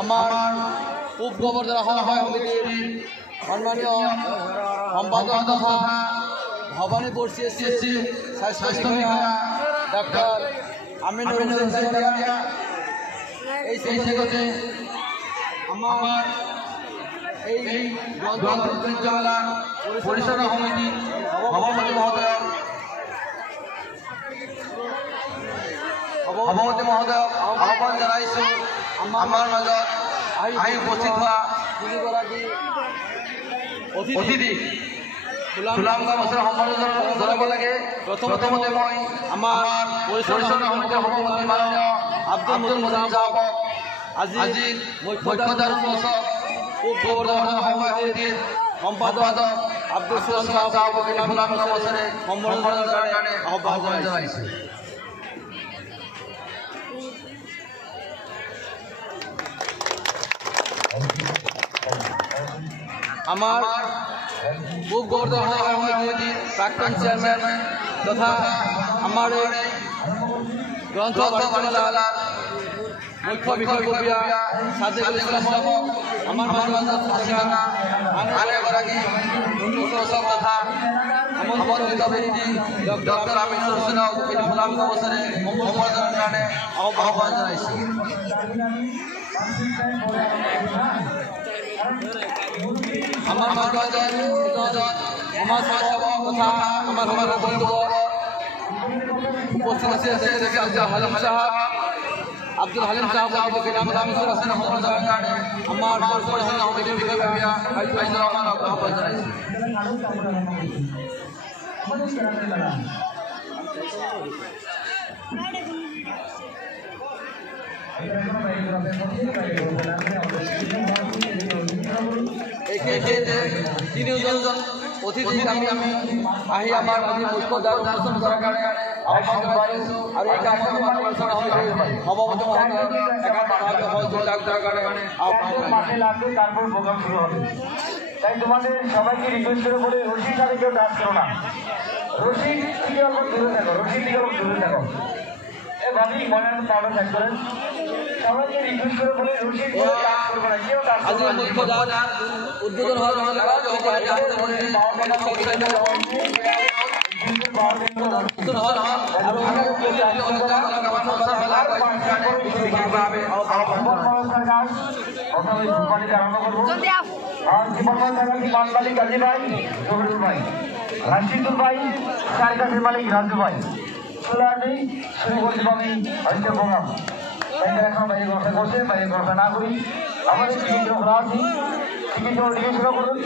আমার উপ গভর্নর আহ্বায়ক সমিতির সম্মানীয় সম্পাদক তথা ভবানীপুর সিএসসি স্বাস্থ্য শিক্ষিকা ডাক্তার আমিনুর হোসেন এই সেগতে আমার এই গ্রন্থমেলা পরিচালনা সমিতি সভাপতি মহোদয় আহ্বান জানাইছোঁ আমাৰ মাজত আহি উপস্থিত হোৱা তিনিগৰাকী অতিথি খোলামুখা বছৰ সম্বৰ্ধনা জনাব লাগে। প্ৰথমতে মই আমাৰ পৰিচালনা সমিতিৰ সভাপতি মাননীয় আব্দুল মুজাহিদ সাহেবক আজি মুখ্য দাৰোগা উপ গভৰ্ণৰ সমিতিৰ সম্পাদক আব্দুল সুলাম সাহেবক এই খোলামুখা বছৰে সম্বৰ্ধনাৰ কাৰণে আহ্বান জনাইছোঁ। আমার উপ গভর্নর সমিতির প্রাক্তন চেয়ারম্যান তথা আমার গ্রন্থ পাঠশালার মুখ্য বিষয়ববীয়া সাদেকুল ইসলাম আমার মাজত থাকা আন এগৰাকী তথা আমন্ত্রিত ব্যক্তি ডক্টর আমিনুর হোসেনক এই খোলামুখা বছরে সম্বৰ্ধনাৰ কাৰণে আহ্বান জনাইছোঁ। আমার মাজত সমাজ সেৱক তথা আমাৰ সমাজৰ বন্ধুবৰ্গ উপস্থিত আছে আব্দুল হালিম সাহেব সম্বৰ্ধনাৰ কাৰণে আমাৰ পৰিচালনা সমিতিৰ বিষয়ববীয়া ফাইজুৰ ৰহমানক আহ্বান জনাইছোঁ। তিনিজন অতিথিক আমি আহি আমাৰ আজি মুখ্য দ্বাৰ উন্মোচন কৰাৰ কাৰণে আহ্বান জনাইছোঁ আৰু এই কামত আমাৰ পৰিচালনা সমিতিৰ সভাপতি মহোদয়ক একান্তভাৱে সহযোগিতা কৰাৰ কাৰণে আহ্বান জনাইছোঁ। তারপর প্রোগ্রাম শুরু হবে। তাই তোমাদের সবাইকে রিকোয়েস্ট করে বলে রশিদ সাথে কেউ টাচ করো না। রশিদ থেকে অল্প দূরে থাকো, রশিদ থেকে অল্প দূরে থাকো। এভাবেই মনে পাউডার সাইড করেন। সবাইকে রিকোয়েস্ট করে বলে রশিদ কেউ টাচ করবে না, কেউ টাচ করবে না। আজি মুখ্য দ্বার উদ্বোধন হওয়ার মালিক গাজী ভাই, জহিরুল ভাই, রাশিদুল ভাই, সার্কাসের মালিক রাজু ভাই, সোলারটি শুরু করছি আমি হয়তো প্রোগ্রাম এখন বাইরে ঘোষণা করছে, বাইরে ঘোষণা না করি আমাদের টিকিট খোলা আছি, টিকিট শুরু করুন।